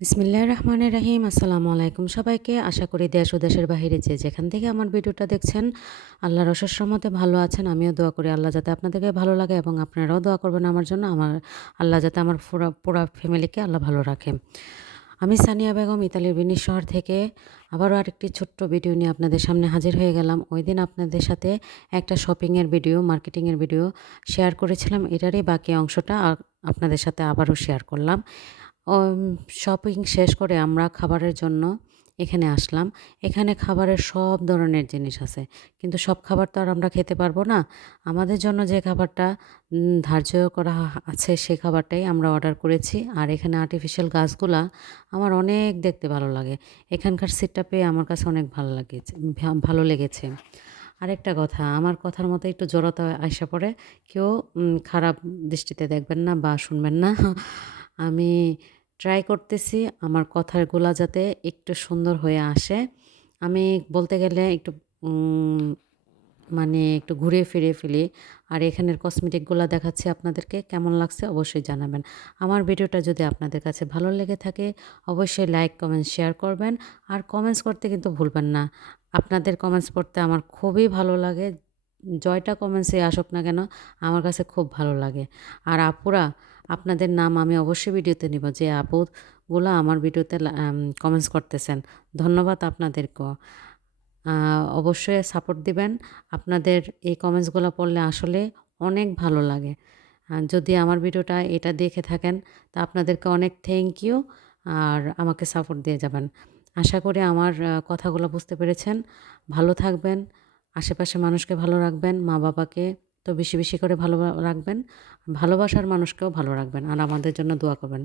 বিসমিল্লাহির রহমানির রহিম। আসসালামু আলাইকুম সবাইকে। আশা করি দেশ ও দেশের বাহিরে যে যেখান থেকে আমার ভিডিওটা দেখছেন আল্লাহর অশেষ রহমতে ভালো আছেন। আমিও দোয়া করি আল্লাহ যাতে আপনাদেরকে ভালো লাগে এবং আপনারাও দোয়া করবেন আমার জন্য। আল্লাহ যাতে আমার পুরা ফ্যামিলিকে আল্লাহ ভালো রাখে। আমি সানিয়া বেগম ইতালির ভেনিস শহর থেকে আবারও আরেকটি ছোট্ট ভিডিও নিয়ে আপনাদের সামনে হাজির হয়ে গেলাম। ওইদিন আপনাদের সাথে একটা শপিংয়ের ভিডিও, মার্কেটিংয়ের ভিডিও শেয়ার করেছিলাম। এটারই বাকি অংশটা আপনাদের সাথে আবারও শেয়ার করলাম। শপিং শেষ করে আমরা খাবারের জন্য এখানে আসলাম। এখানে খাবারের সব ধরনের জিনিস আছে। কিন্তু সব খাবার তো আর আমরা খেতে পারবো না। আমাদের জন্য যে খাবারটা ধার্য করা আছে সে খাবারটাই আমরা অর্ডার করেছি। আর এখানে আর্টিফিশিয়াল গাছগুলা আমার অনেক দেখতে ভালো লাগে। এখানকার সিটটা পেয়ে আমার কাছে অনেক ভালো লেগেছে। আরেকটা কথা, আমার কথার মতো একটু জড়তা আইসা পড়ে। কেউ খারাপ দৃষ্টিতে দেখবেন না বা শুনবেন না। আমি ট্রাই করতেছি আমার কথাগুলা যাতে একটু সুন্দর হয়ে আসে। আমি বলতে গেলে একটু উম মানে একটু ঘুরিয়ে ফিরিয়ে ফেলি। আর এখানের কসমেটিকগুলা দেখাচ্ছি আপনাদেরকে। কেমন লাগছে অবশ্যই জানাবেন। আমার ভিডিওটা যদি আপনাদের কাছে ভালো লেগে থাকে অবশ্যই লাইক, কমেন্ট, শেয়ার করবেন। আর কমেন্টস করতে কিন্তু ভুলবেন না। আপনাদের কমেন্টস পড়তে আমার খুবই ভালো লাগে। জয়টা কমেন্টসই আসুক না কেন আমার কাছে খুব ভালো লাগে। আর আপুরা, আপনাদের নাম আমি অবশ্যই ভিডিওতে নিব যে আপুগুলা আমার ভিডিওতে কমেন্টস করতেছেন। ধন্যবাদ আপনাদেরকেও। অবশ্যই সাপোর্ট দিবেন। আপনাদের এই কমেন্টসগুলো পড়লে আসলে অনেক ভালো লাগে। যদি আমার ভিডিওটা এটা দেখে থাকেন তা আপনাদেরকে অনেক থ্যাংক ইউ। আর আমাকে সাপোর্ট দিয়ে যাবেন। আশা করি আমার কথাগুলো বুঝতে পেরেছেন। ভালো থাকবেন, আশেপাশের মানুষকে ভালো রাখবেন, মা-বাবাকে তো বেশি, বেশি করে ভালো রাখবেন। ভালোবাসার মানুষকেও ভালো রাখবেন। আর আমাদের জন্য দোয়া করবেন।